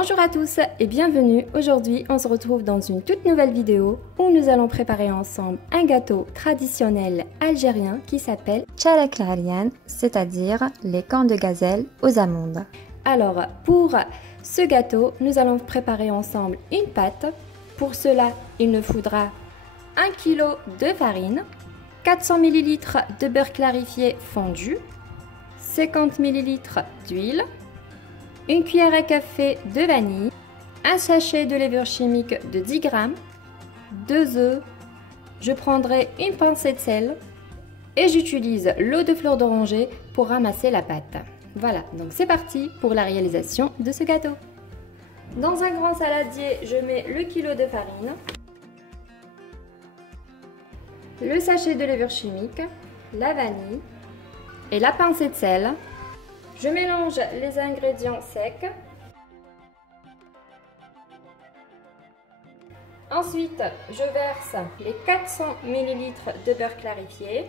Bonjour à tous et bienvenue. Aujourd'hui, on se retrouve dans une toute nouvelle vidéo où nous allons préparer ensemble un gâteau traditionnel algérien qui s'appelle Tchalek l'Ariane, c'est-à-dire les cornes de gazelle aux amandes. Alors, pour ce gâteau, nous allons préparer ensemble une pâte. Pour cela, il nous faudra 1 kg de farine, 400 ml de beurre clarifié fondu, 50 ml d'huile, une cuillère à café de vanille, un sachet de levure chimique de 10 g, 2 œufs, je prendrai une pincée de sel et j'utilise l'eau de fleur d'oranger pour ramasser la pâte. Voilà, donc c'est parti pour la réalisation de ce gâteau. Dans un grand saladier, je mets le kilo de farine, le sachet de levure chimique, la vanille et la pincée de sel. Je mélange les ingrédients secs. Ensuite, je verse les 400 ml de beurre clarifié.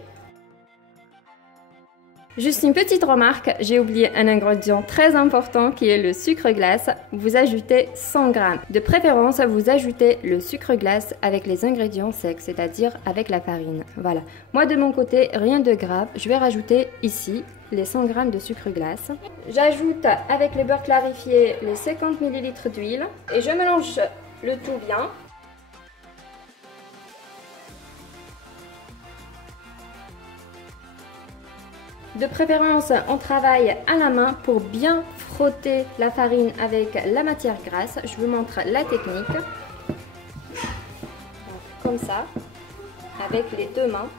Juste une petite remarque, j'ai oublié un ingrédient très important qui est le sucre glace. Vous ajoutez 100 g. De préférence, vous ajoutez le sucre glace avec les ingrédients secs, c'est-à-dire avec la farine. Voilà. Moi de mon côté, rien de grave. Je vais rajouter ici les 100 g de sucre glace. J'ajoute avec le beurre clarifié les 50 ml d'huile et je mélange le tout bien. De préférence, on travaille à la main pour bien frotter la farine avec la matière grasse. Je vous montre la technique. Comme ça, avec les deux mains.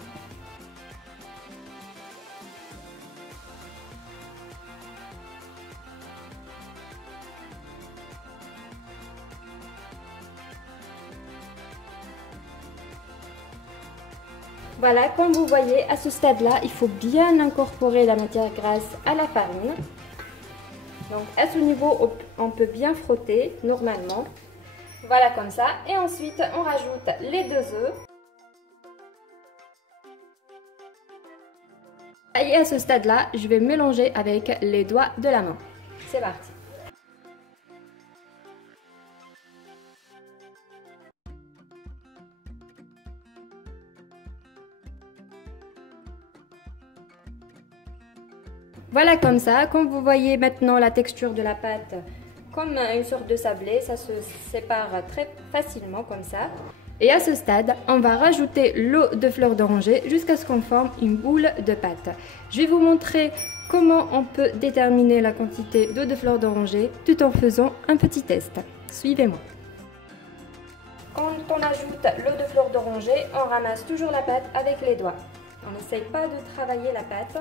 Voilà, comme vous voyez, à ce stade-là, il faut bien incorporer la matière grasse à la farine. Donc à ce niveau, on peut bien frotter normalement. Voilà comme ça. Et ensuite, on rajoute les 2 œufs. Et à ce stade-là, je vais mélanger avec les doigts de la main. C'est parti. Voilà comme ça, comme vous voyez maintenant la texture de la pâte comme une sorte de sablé, ça se sépare très facilement comme ça. Et à ce stade, on va rajouter l'eau de fleur d'oranger jusqu'à ce qu'on forme une boule de pâte. Je vais vous montrer comment on peut déterminer la quantité d'eau de fleur d'oranger tout en faisant un petit test. Suivez-moi. Quand on ajoute l'eau de fleur d'oranger, on ramasse toujours la pâte avec les doigts. On n'essaye pas de travailler la pâte.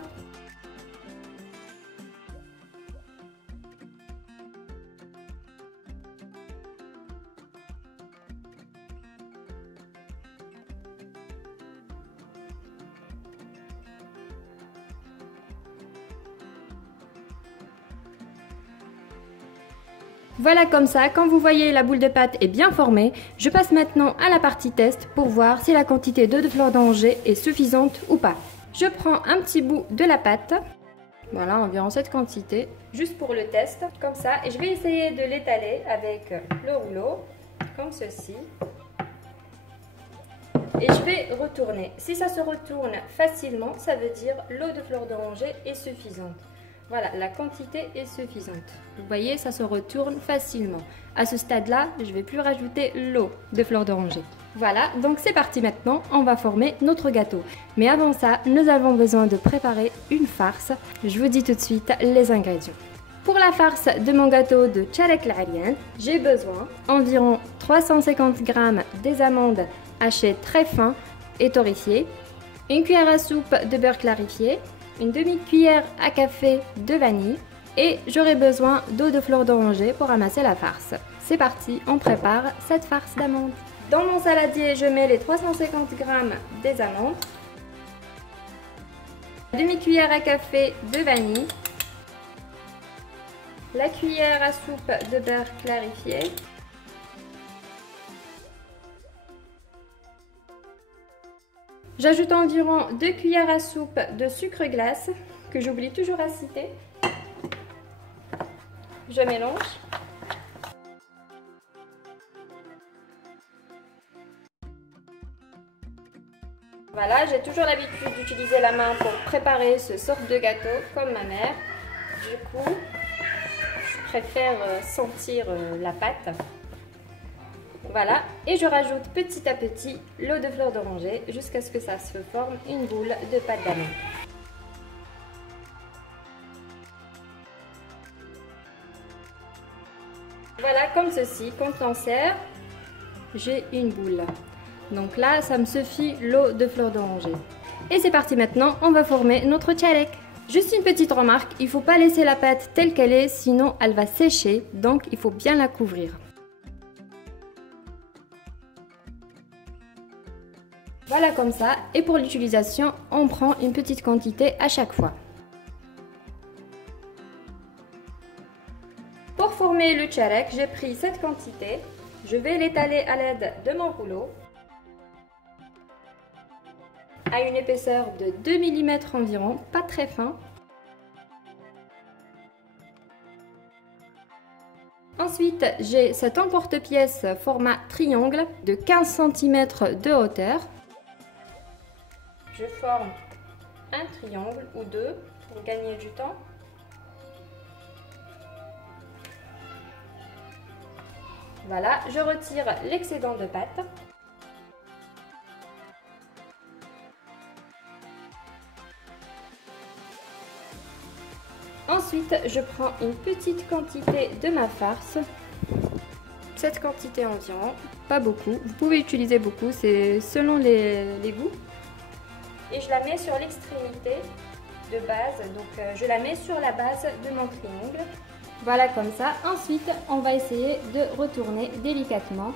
Voilà comme ça, quand vous voyez la boule de pâte est bien formée, je passe maintenant à la partie test pour voir si la quantité d'eau de fleur d'oranger est suffisante ou pas. Je prends un petit bout de la pâte, voilà environ cette quantité, juste pour le test, comme ça, et je vais essayer de l'étaler avec le rouleau, comme ceci. Et je vais retourner. Si ça se retourne facilement, ça veut dire l'eau de fleur d'oranger est suffisante. Voilà, la quantité est suffisante. Vous voyez, ça se retourne facilement. À ce stade-là, je ne vais plus rajouter l'eau de fleur d'oranger. Voilà, donc c'est parti maintenant, on va former notre gâteau. Mais avant ça, nous avons besoin de préparer une farce. Je vous dis tout de suite les ingrédients. Pour la farce de mon gâteau de Tchalek l'Ariane, j'ai besoin environ 350 g des amandes hachées très fin et torréfiées, une cuillère à soupe de beurre clarifié, une demi-cuillère à café de vanille et j'aurai besoin d'eau de fleur d'oranger pour ramasser la farce. C'est parti, on prépare cette farce d'amandes. Dans mon saladier, je mets les 350 g des amandes, la demi-cuillère à café de vanille, la cuillère à soupe de beurre clarifié, j'ajoute environ 2 cuillères à soupe de sucre glace que j'oublie toujours à citer. Je mélange. Voilà, j'ai toujours l'habitude d'utiliser la main pour préparer ce sort de gâteau, comme ma mère. Du coup, je préfère sentir la pâte. Voilà, et je rajoute petit à petit l'eau de fleur d'oranger jusqu'à ce que ça se forme une boule de pâte d'amande. Voilà, comme ceci, quand on sert, j'ai une boule. Donc là, ça me suffit l'eau de fleur d'oranger. Et c'est parti maintenant, on va former notre tchalek. Juste une petite remarque, il ne faut pas laisser la pâte telle qu'elle est, sinon elle va sécher, donc il faut bien la couvrir. Voilà comme ça, et pour l'utilisation, on prend une petite quantité à chaque fois. Pour former le tchalek, j'ai pris cette quantité. Je vais l'étaler à l'aide de mon rouleau à une épaisseur de 2 mm environ, pas très fin. Ensuite, j'ai cet emporte-pièce format triangle de 15 cm de hauteur. Je forme un triangle ou deux pour gagner du temps. Voilà, je retire l'excédent de pâte. Ensuite, je prends une petite quantité de ma farce, cette quantité environ, pas beaucoup. Vous pouvez utiliser beaucoup, c'est selon les goûts. Et je la mets sur l'extrémité de base, donc je la mets sur la base de mon triangle. Voilà comme ça. Ensuite, on va essayer de retourner délicatement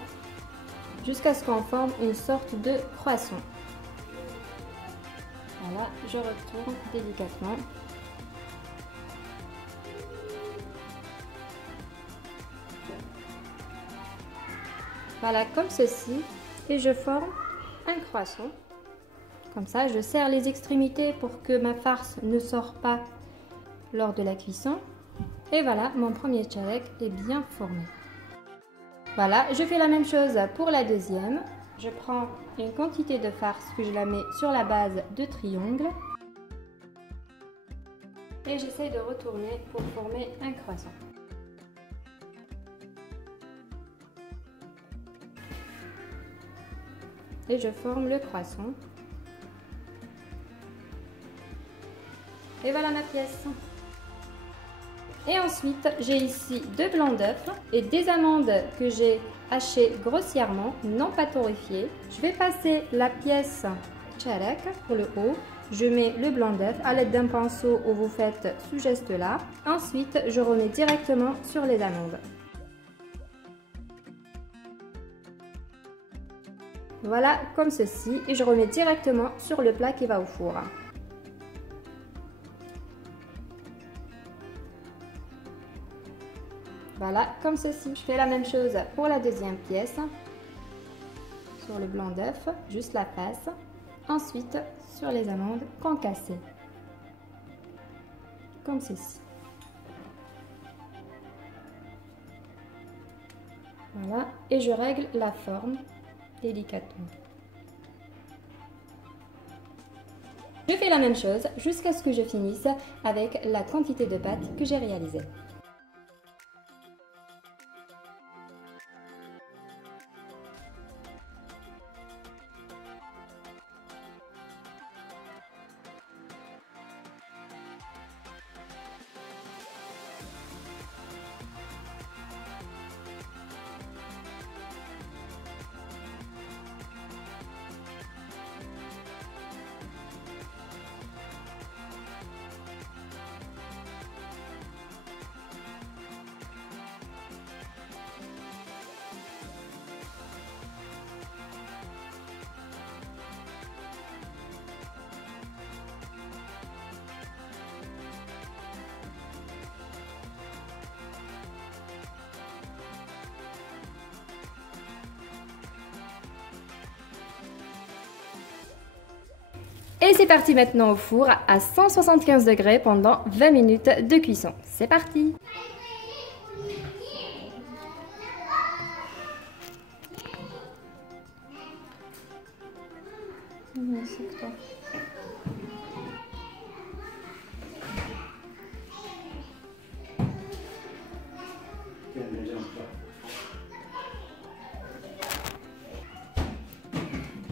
jusqu'à ce qu'on forme une sorte de croissant. Voilà, je retourne délicatement. Voilà, comme ceci, et je forme un croissant. Comme ça, je serre les extrémités pour que ma farce ne sorte pas lors de la cuisson. Et voilà, mon premier tchalek est bien formé. Voilà, je fais la même chose pour la deuxième. Je prends une quantité de farce que je la mets sur la base de triangle. Et j'essaie de retourner pour former un croissant. Et je forme le croissant. Et voilà ma pièce. Et ensuite, j'ai ici 2 blancs d'œufs et des amandes que j'ai hachées grossièrement, non pas torréfiées. Je vais passer la pièce tchalek pour le haut. Je mets le blanc d'œuf à l'aide d'un pinceau où vous faites ce geste-là. Ensuite, je remets directement sur les amandes. Voilà, comme ceci, et je remets directement sur le plat qui va au four. Voilà, comme ceci. Je fais la même chose pour la deuxième pièce. Sur le blanc d'œuf, juste la face. Ensuite, sur les amandes concassées. Comme ceci. Voilà, et je règle la forme délicatement. Je fais la même chose jusqu'à ce que je finisse avec la quantité de pâte que j'ai réalisée. Et c'est parti maintenant au four à 175 degrés pendant 20 minutes de cuisson. C'est parti!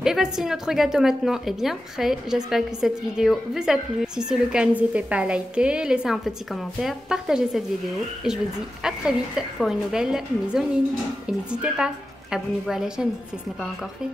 Et voici notre gâteau maintenant est bien prêt. J'espère que cette vidéo vous a plu. Si c'est le cas, n'hésitez pas à liker, laisser un petit commentaire, partager cette vidéo. Et je vous dis à très vite pour une nouvelle mise en ligne. Et n'hésitez pas, abonnez-vous à la chaîne si ce n'est pas encore fait.